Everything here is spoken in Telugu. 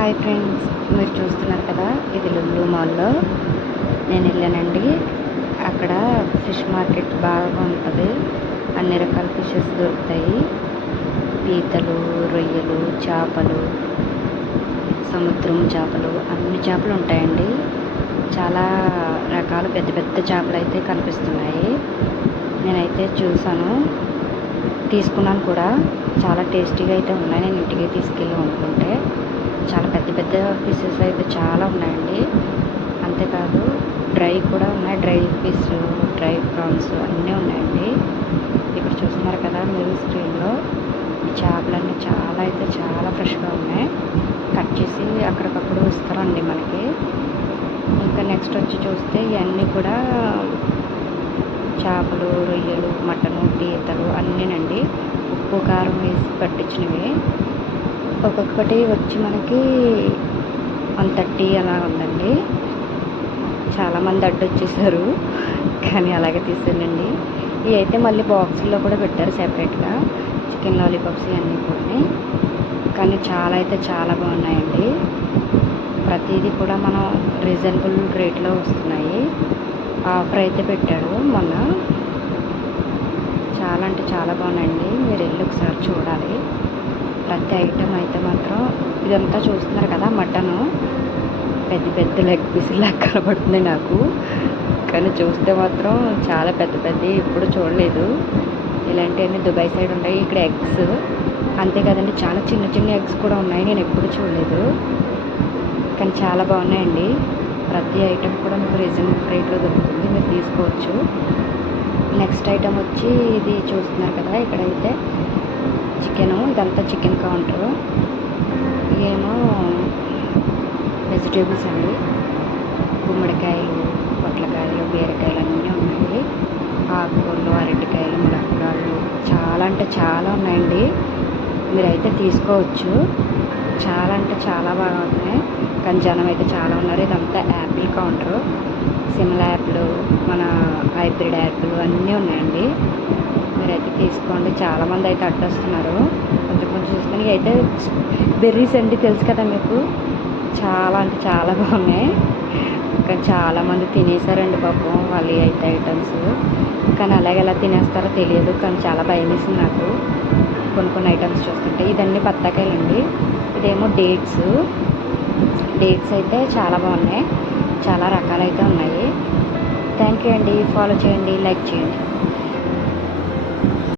హాయ్ ఫ్రెండ్స్ మీరు చూస్తున్నారు కదా ఇది లుల్లు మాల్లో. నేను వెళ్ళానండి. అక్కడ ఫిష్ మార్కెట్ బాగా ఉంటుంది. అన్ని రకాల ఫిషెస్ దొరుకుతాయి. పీతలు రొయ్యలు చేపలు సముద్రం చేపలు అన్ని చేపలు ఉంటాయండి. చాలా రకాల పెద్ద పెద్ద చేపలు అయితే కనిపిస్తున్నాయి. నేనైతే చూసాను తీసుకున్నాను కూడా. చాలా టేస్టీగా అయితే ఉన్నాయి. నేను ఇంటికి తీసుకెళ్ళి వండుకుంటే. చాలా పెద్ద పెద్ద పీసెస్ అయితే చాలా ఉన్నాయండి. అంతేకాదు డ్రై కూడా ఉన్నాయి. డ్రై పీస్ డ్రై ప్రాన్స్ అన్నీ ఉన్నాయండి. ఇక్కడ చూస్తున్నారు కదా మీరు స్క్రీన్లో ఈ చేపలన్నీ చాలా అయితే చాలా ఫ్రెష్గా ఉన్నాయి. కట్ చేసి అక్కడికప్పుడు ఇస్తారండి మనకి. ఇంకా నెక్స్ట్ వచ్చి చూస్తే ఇవన్నీ కూడా చేపలు రొయ్యలు మటను పీతలు అన్నీనండి. ఉప్పు కారం వేసి పట్టించినవి. ఒక్కొక్కటి వచ్చి మనకి వన్ థర్టీ అలా ఉందండి. చాలామంది అడ్డు వచ్చేసారు కానీ అలాగే తీసానండి ఇవి అయితే మళ్ళీ బాక్సుల్లో కూడా పెట్టారు సెపరేట్గా. చికెన్ లాలీపాప్స్ ఇవన్నీ కూడా కానీ చాలా అయితే చాలా బాగున్నాయండి. ప్రతిదీ కూడా మనం రీజనబుల్ రేట్లో వస్తున్నాయి. ఆఫర్ అయితే పెట్టాడు మొన్న. చాలా అంటే చాలా బాగున్నాయండి. మీరు వెళ్ళి ఒకసారి చూడాలి. ప్రతి ఐటెం అయితే మాత్రం ఇదంతా చూస్తున్నారు కదా మటను. పెద్ద పెద్ద లెగ్ పీసులా కనబడుతుంది నాకు. కానీ చూస్తే మాత్రం చాలా పెద్ద పెద్ద ఎప్పుడు చూడలేదు. ఇలాంటివన్నీ దుబాయ్ సైడ్ ఉంటాయి ఇక్కడ ఎగ్స్. అంతే కదండి చాలా చిన్న చిన్న ఎగ్స్ కూడా ఉన్నాయి నేను ఎప్పుడు చూడలేదు. కానీ చాలా బాగున్నాయండి. ప్రతి ఐటెం కూడా మీకు రీజనబుల్ రేట్లో దొరుకుతుంది మీరు తీసుకోవచ్చు. నెక్స్ట్ ఐటెం వచ్చి ఇది చూస్తున్నారు కదా ఇక్కడైతే చికెను ఇదంతా చికెన్ కౌంటరు. ఏమో వెజిటేబుల్స్ అండి. గుమ్మడికాయలు పొట్లకాయలు బీరకాయలు అన్నీ ఉన్నాయి. ఆకుకూరలు అరటికాయలు మునక్కాయలు. చాలా అంటే చాలా ఉన్నాయండి. మీరైతే తీసుకోవచ్చు. చాలా అంటే చాలా బాగా ఉన్నాయి. కానీ జనం అయితే చాలా ఉన్నారు. ఇదంతా యాపిల్ కౌంటరు. సిమ్లా యాప్లు మన హైబ్రిడ్ యాప్లు అన్నీ ఉన్నాయండి. మీరైతే తీసుకోండి. చాలామంది అయితే అడ్డొస్తున్నారు. కొంచెం కొంచెం చూసుకొని అయితే బెర్రీస్ అండి తెలుసు కదా మీకు. చాలా అంటే చాలా బాగున్నాయి. ఇంకా చాలామంది తినేసారండి పాపం వాళ్ళు అయితే ఐటమ్స్. కానీ అలాగే ఎలా తినేస్తారో తెలియదు. కానీ చాలా భయం వేసింది నాకు. కొన్ని కొన్ని ఐటమ్స్ చూస్తుంటే. ఇదన్నీ బత్తాకాయలండి. ఇదేమో డేట్స్. డేట్స్ అయితే చాలా బాగున్నాయి. చాలా రకాలైతే ఉన్నాయి. థ్యాంక్ యూ అండి. ఫాలో చేయండి లైక్ చేయండి.